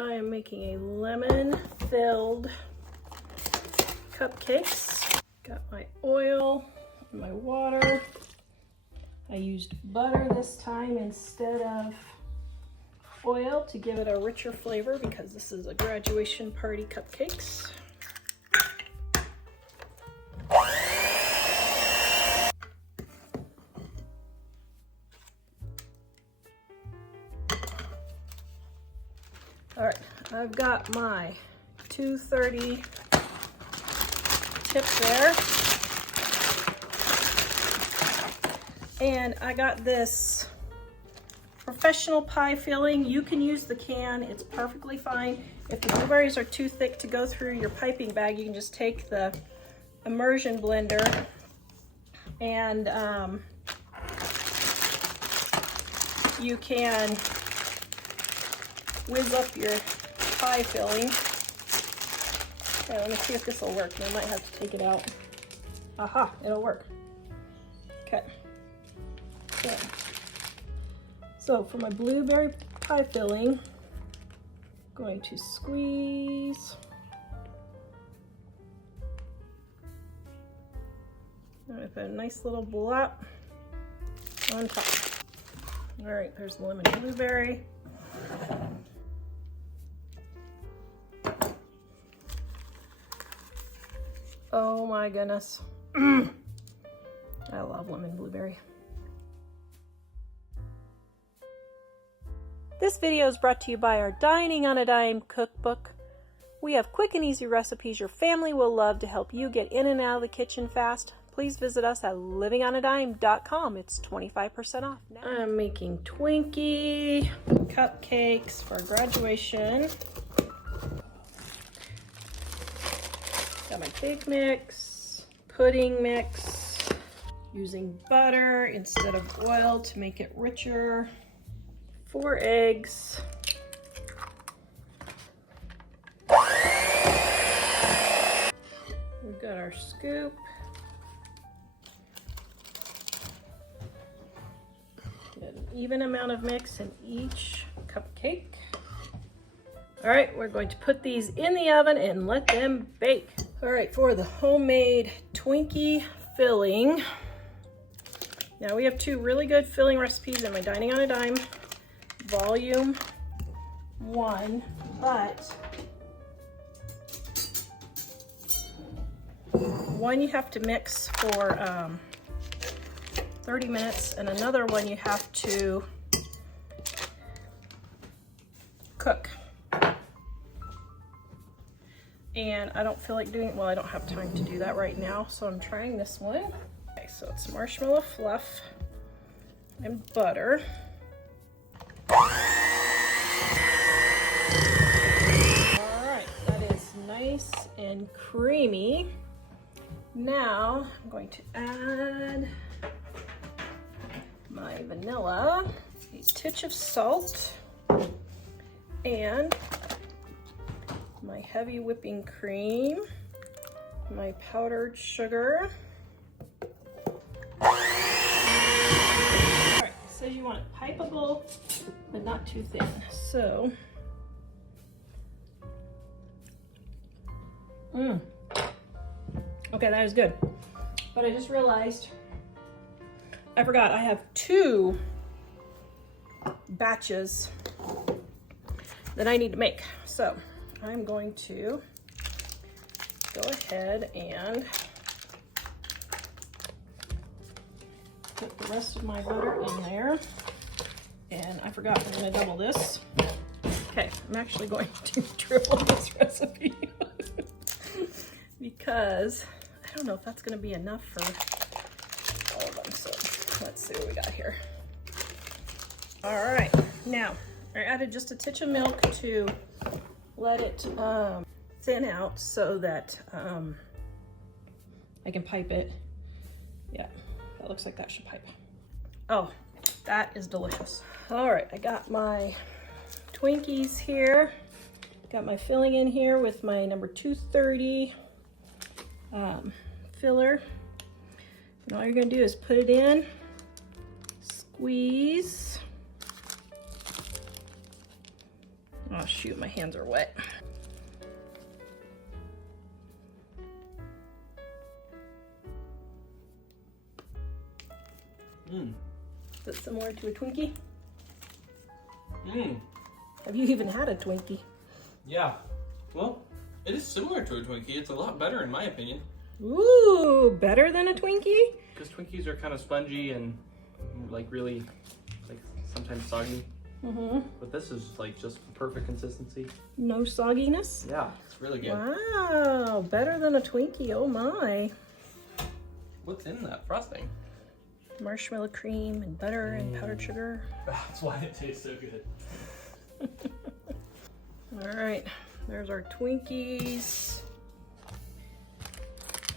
I am making a lemon-filled cupcakes. Got my oil, my water. I used butter this time instead of oil to give it a richer flavor because this is a graduation party cupcakes. All right, I've got my 230 tip there. And I got this professional pie filling. You can use the can, it's perfectly fine. If the blueberries are too thick to go through your piping bag, you can just take the immersion blender and you can whiz up your pie filling. Okay, let me see if this will work. I might have to take it out. Aha, it'll work. Okay. So for my blueberry pie filling, I'm going to squeeze. I'm going to put a nice little blop on top. All right, there's the lemon blueberry. Oh my goodness. I love lemon blueberry. This video is brought to you by our Dining on a Dime cookbook. We have quick and easy recipes your family will love to help you get in and out of the kitchen fast. Please visit us at livingonadime.com. It's 25% off now. I'm making Twinkie cupcakes for graduation. Got my cake mix, pudding mix, using butter instead of oil to make it richer. 4 eggs. We've got our scoop. Get an even amount of mix in each cupcake. All right, we're going to put these in the oven and let them bake. All right, for the homemade Twinkie filling. Now we have 2 really good filling recipes in my Dining on a Dime Volume 1, but one you have to mix for 30 minutes and another one you have to cook. And I don't feel like doing, well, I don't have time to do that right now, so I'm trying this one. Okay, so it's marshmallow fluff and butter. Nice and creamy. Now I'm going to add my vanilla, a titch of salt, and my heavy whipping cream, my powdered sugar. All right, it says you want it pipeable, but not too thin. So okay, that is good. But I just realized I forgot I have 2 batches that I need to make. So I'm going to go ahead and put the rest of my butter in there. And I forgot I'm going to double this. Okay, I'm actually going to triple this recipe. Because I don't know if that's going to be enough for all of them. So let's see what we got here. All right, now I added just a titch of milk to let it thin out so that I can pipe it. Yeah, that looks like that should pipe. Oh, that is delicious. All right, I got my Twinkies here. Got my filling in here with my number 230 filler. And all you're gonna do is put it in, squeeze, Oh shoot, my hands are wet. Mmm. Is it similar to a Twinkie? Mmm. Have you even had a Twinkie? Yeah. Well, it is similar to a Twinkie. It's a lot better in my opinion. Ooh, better than a Twinkie? Because Twinkies are kind of spongy and like really, like sometimes soggy. Mm-hmm. But this is like just the perfect consistency. No sogginess? Yeah, it's really good. Wow, better than a Twinkie, oh my. What's in that frosting? Marshmallow cream and butter and powdered sugar. That's why it tastes so good. All right, there's our Twinkies.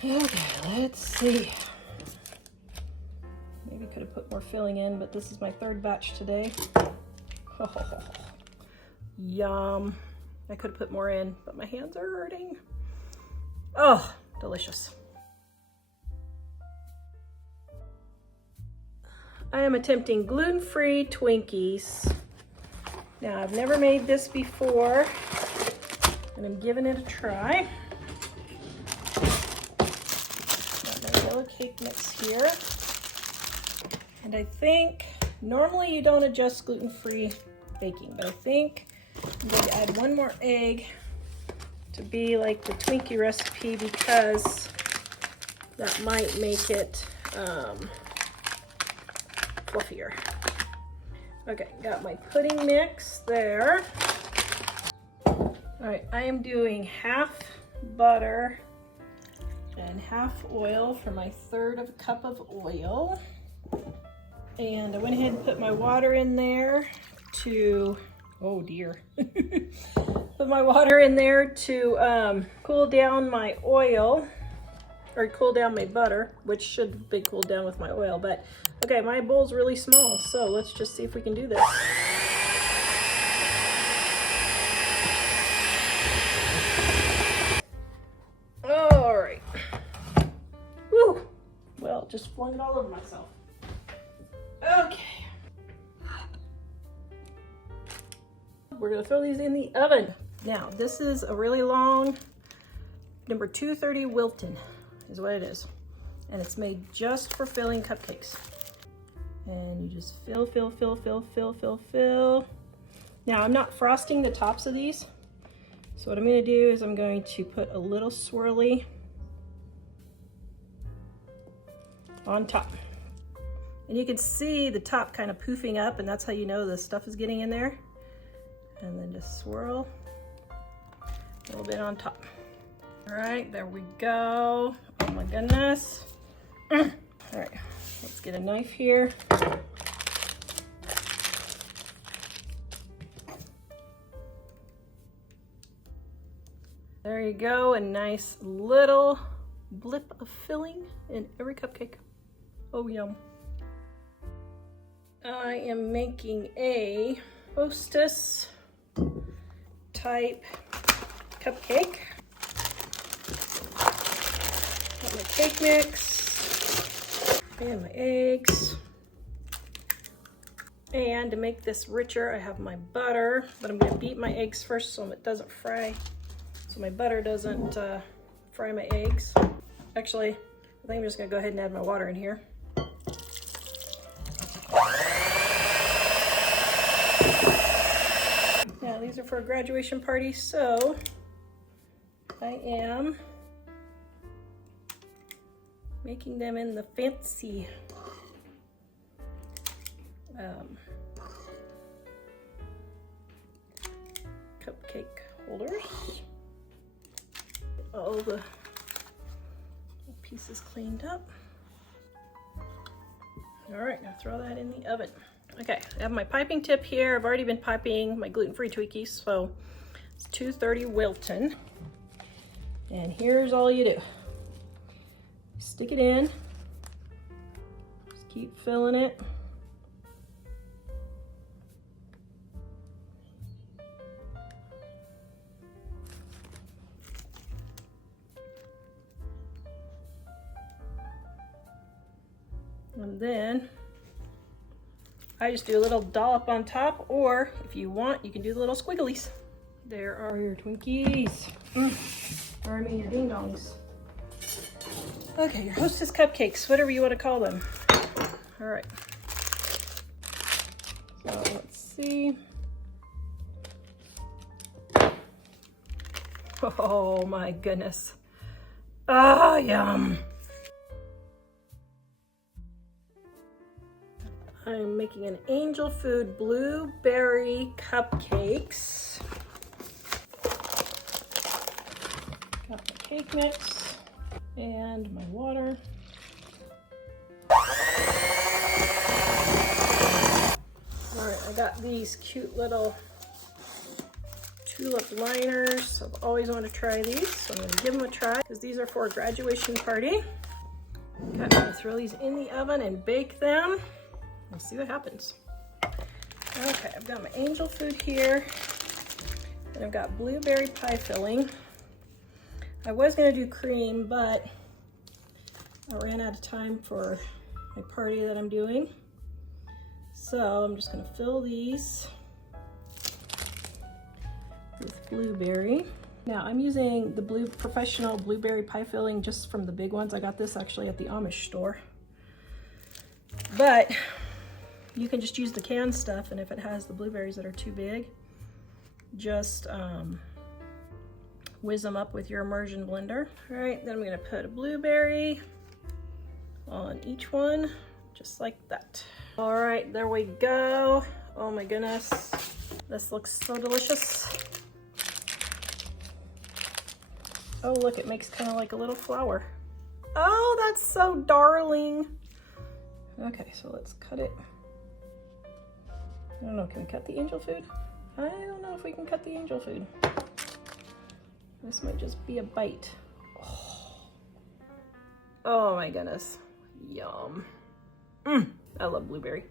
Okay, let's see. Maybe could have put more filling in, but this is my third batch today. Oh, yum. I could have put more in, but my hands are hurting. Oh, delicious. I am attempting gluten-free Twinkies. Now, I've never made this before, and I'm giving it a try. Got my yellow cake mix here. And I think, normally you don't adjust gluten-free baking, but I think I'm going to add one more egg to be like the Twinkie recipe because that might make it fluffier. Okay, got my pudding mix there. All right, I am doing half butter and half oil for my third of a cup of oil. And I went ahead and put my water in there to, oh dear. Put my water in there to cool down my oil, or cool down my butter, which should be cooled down with my oil, but okay, my bowl's really small, so let's just see if we can do this. All right. Woo! Well, just flung it all over myself. Okay. We're gonna throw these in the oven. Now, this is a really long, number 230 Wilton is what it is. And it's made just for filling cupcakes. And you just fill, fill, fill, fill, fill, fill, fill. Now, I'm not frosting the tops of these. So what I'm gonna do is I'm going to put a little swirly on top. And you can see the top kind of poofing up, and that's how you know the stuff is getting in there. And then just swirl a little bit on top. All right, there we go. Oh my goodness. All right, let's get a knife here. There you go, a nice little blip of filling in every cupcake. Oh, yum. I am making a Hostess type cupcake. Got my cake mix and my eggs. And to make this richer, I have my butter, but I'm gonna beat my eggs first so it doesn't fry. So my butter doesn't fry my eggs. Actually, I think I'm just gonna go ahead and add my water in here. Now these are for a graduation party, so I am making them in the fancy cupcake holders. All the pieces cleaned up. All right, now throw that in the oven. Okay, I have my piping tip here. I've already been piping my gluten-free Twinkies, so it's 230 Wilton. And here's all you do. Stick it in, just keep filling it. And then I just do a little dollop on top, or if you want, you can do the little squigglies. There are your Twinkies. Or I mean your ding dongs. Okay, your Hostess cupcakes, whatever you want to call them. All right. So let's see. Oh my goodness. Ah, yum. I'm making an angel food blueberry cupcakes. Got my cake mix and my water. All right, I got these cute little tulip liners. I've always wanted to try these, so I'm going to give them a try because these are for a graduation party. Okay, I'm going to throw these in the oven and bake them. Let's see what happens. Okay, I've got my angel food here, and I've got blueberry pie filling. I was going to do cream, but I ran out of time for my party that I'm doing. So I'm just going to fill these with blueberry. Now I'm using the professional blueberry pie filling just from the big ones. I got this actually at the Amish store. But you can just use the canned stuff, and if it has the blueberries that are too big, just whiz them up with your immersion blender. All right, then I'm gonna put a blueberry on each one, just like that. All right, there we go. Oh my goodness, this looks so delicious. Oh look, it makes kind of like a little flower. Oh, that's so darling. Okay, so let's cut it. I don't know, can we cut the angel food? I don't know if we can cut the angel food. This might just be a bite. Oh my goodness, yum. I love blueberry.